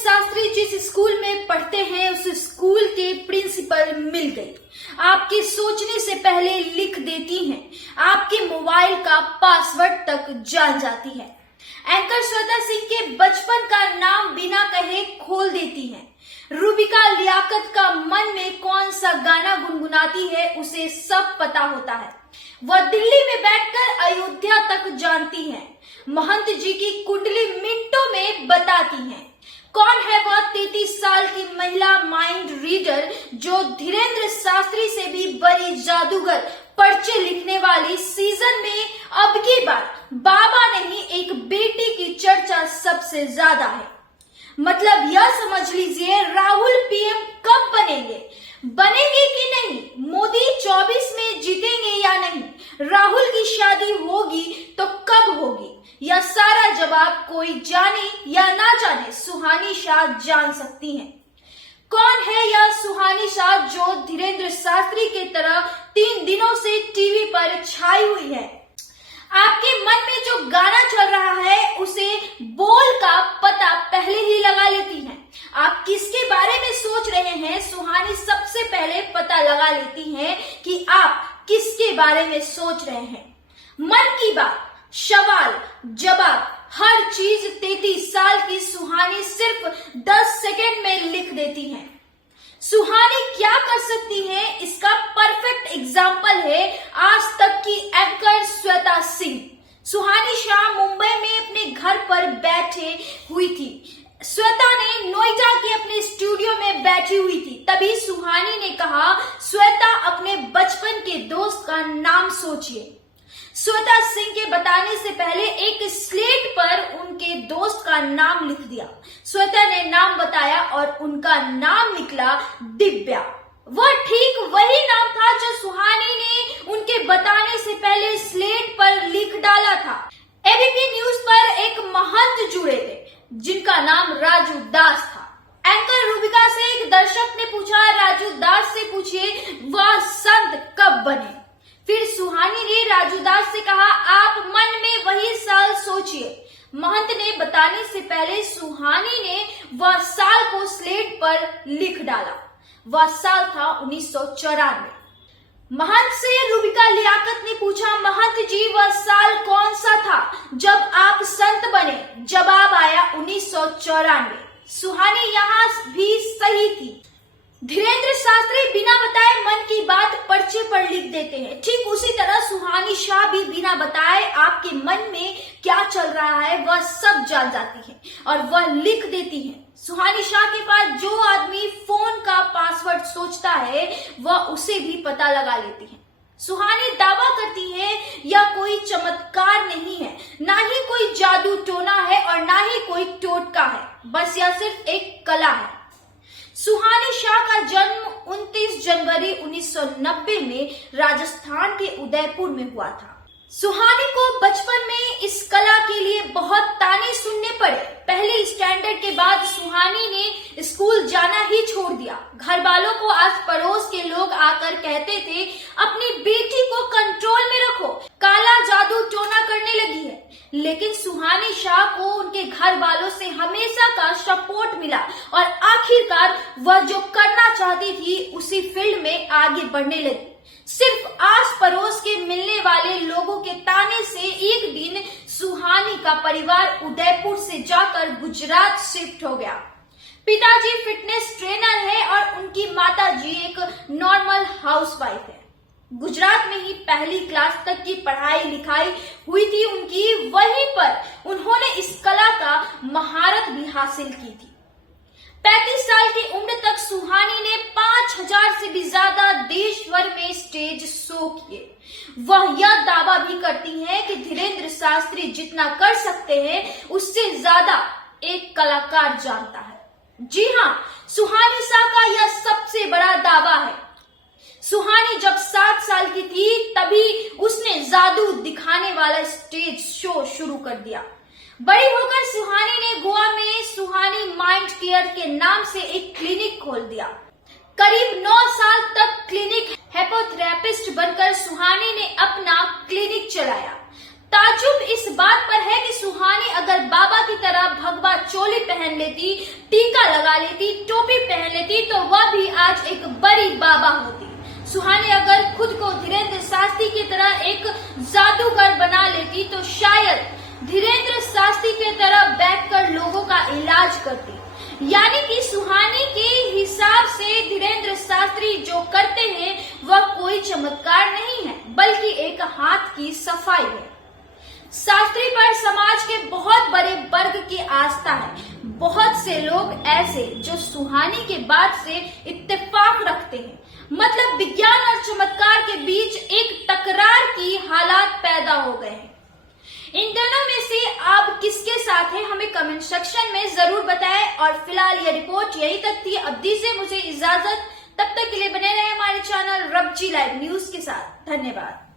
शास्त्री जिस स्कूल में पढ़ते हैं उस स्कूल के प्रिंसिपल मिल गई। आपके सोचने से पहले लिख देती हैं, आपके मोबाइल का पासवर्ड तक जान जाती है। एंकर श्वेता सिंह के बचपन का नाम बिना कहे खोल देती हैं। रूबिका लियाकत का मन में कौन सा गाना गुनगुनाती है उसे सब पता होता है। वह दिल्ली में बैठकर अयोध्या तक जानती हैं। महंत जी की कुंडली मिनटों में बताती हैं। कौन है वह 33 साल की महिला माइंड रीडर जो धीरेन्द्र शास्त्री से भी बड़ी जादूगर पर्चे लिखने वाली सीजन में अब की बार बाबा नहीं एक बेटी की चर्चा सबसे ज्यादा है। मतलब यह समझ लीजिए राहुल पीएम कब बनेंगे कि नहीं, मोदी 24 में जीतेंगे या नहीं, राहुल की शादी होगी तो कब होगी, यह सारा जवाब कोई जाने या ना जाने सुहानी शाह जान सकती हैं। कौन है यह सुहानी शाह जो धीरेन्द्र शास्त्री के तरह 3 दिनों से टीवी पर छाई हुई है। आपके मन में जो गाना चल रहा है उसे बोल का पता पहले ही लगा लेती हैं। आप किसके बारे में सोच रहे हैं, सुहानी सबसे पहले पता लगा लेती हैं कि आप किसके बारे में सोच रहे हैं। मन की बात, सवाल जवाब, हर चीज 33 साल की सुहानी सिर्फ 10 सेकंड में लिख देती हैं। सुहानी क्या कर सकती है इसका परफेक्ट एग्जाम्पल है आज तक की एंकर श्वेता सिंह। सुहानी शाह मुंबई में अपने घर पर बैठे हुई थी। श्वेता ने नोएडा के अपने स्टूडियो में बैठी हुई थी। तभी सुहानी ने कहा, श्वेता अपने बचपन के दोस्त का नाम सोचिए। श्वेता सिंह के बताने से पहले एक स्लेट पर उनके दोस्त का नाम लिख दिया। श्वेता ने नाम बताया और उनका नाम निकला दिव्या। वह ठीक वही नाम था जो सुहानी ने उनके बताने से पहले स्लेट पर लिख डाला था। एबीपी न्यूज पर एक महंत जुड़े थे जिनका नाम राजू दास था। एंकर रूबिका से एक दर्शक ने पूछा, राजू दास से पूछिए वह संत कब बने। फिर सुहानी ने राजू दास से कहा, आप मन में वही साल सोचिए। महंत ने बताने से पहले सुहानी ने वह साल को स्लेट पर लिख डाला। वह साल था 1994। महंत से रूबिका लियाकत ने पूछा, महंत जी वह साल कौन सा था जब आप संत बने। जवाब आया 1994। सुहानी यहाँ भी सही थी। धीरेन्द्र शास्त्री बिना बताए मन की बात पर्चे पर लिख देते हैं। ठीक उसी तरह सुहानी शाह भी बिना बताए आपके मन में क्या चल रहा है वह सब जान जाती है और वह लिख देती है। सुहानी शाह के पास जो आदमी फोन का पासवर्ड सोचता है वह उसे भी पता लगा लेती है। सुहानी दावा करती है यह कोई चमत्कार नहीं है, ना ही कोई जादू टोना है और ना ही कोई टोटका है, बस यह सिर्फ एक कला है। सुहानी शाह का जन्म 29 जनवरी 1990 में राजस्थान के उदयपुर में हुआ था। सुहानी को बचपन में इस कला के लिए बहुत ताने सुनने पड़े। पहले स्टैंडर्ड के बाद सुहानी ने स्कूल जाना ही छोड़ दिया। घर वालों को आस पड़ोस के लोग आकर कहते थे, अपनी बेटी को कंट्रोल में रखो, काला जादू टोना करने लगी है। लेकिन सुहानी शाह को उनके घर वालों से हमेशा का सपोर्ट मिला और आखिरकार वह जो करना चाहती थी उसी फील्ड में आगे बढ़ने लगी। सिर्फ आस पड़ोस के मिलने वाले लोगों के ताने से एक दिन सुहानी का परिवार उदयपुर से जाकर गुजरात शिफ्ट हो गया। पिताजी फिटनेस ट्रेनर है और उनकी माताजी एक नॉर्मल हाउसवाइफ है। गुजरात में ही पहली क्लास तक की पढ़ाई लिखाई हुई थी उनकी, वहीं पर उन्होंने इस कला का महारत भी हासिल की थी। 35 साल की उम्र तक सुहानी ने 5000 से भी ज्यादा देश भर में स्टेज शो किए। वह यह दावा भी करती हैं कि धीरेन्द्र शास्त्री जितना कर सकते हैं उससे ज्यादा एक कलाकार जानता है। जी हाँ, सुहानी शाह का यह सबसे बड़ा दावा है। सुहानी जब 7 साल की थी तभी उसने जादू दिखाने वाला स्टेज शो शुरू कर दिया। बड़ी होकर सुहानी ने गोवा में सुहानी माइंड केयर के नाम से एक क्लिनिक खोल दिया। करीब 9 साल तक क्लिनिक हेपोथेरेपिस्ट बनकर सुहानी ने अपना क्लिनिक चलाया। ताजुब इस बात पर है कि सुहानी अगर बाबा की तरह भगवा चोली पहन लेती, टीका लगा लेती, टोपी पहन लेती तो वह भी आज एक बड़ी बाबा होती। सुहानी अगर खुद को धीरेन्द्र शास्त्री की तरह एक जादूगर बना लेती तो शायद धीरेन्द्र शास्त्री की तरह बैठकर लोगों का इलाज करती। यानी कि सुहानी के हिसाब से धीरेन्द्र शास्त्री जो करते हैं वह कोई चमत्कार नहीं है, बल्कि एक हाथ की सफाई है। शास्त्री पर समाज के बहुत बड़े वर्ग की आस्था है। बहुत से लोग ऐसे जो सुहानी के बाद से इत्तेफाक रखते हैं, मतलब विज्ञान और चमत्कार के बीच एक टकरार की हालात पैदा हो गए हैं। इन दोनों में से आप किसके साथ हैं हमें कमेंट सेक्शन में जरूर बताएं। और फिलहाल ये रिपोर्ट यही तक थी। अब दीजिए मुझे इजाजत, तब तक के लिए बने रहे हमारे चैनल रबजी लाइव न्यूज के साथ। धन्यवाद।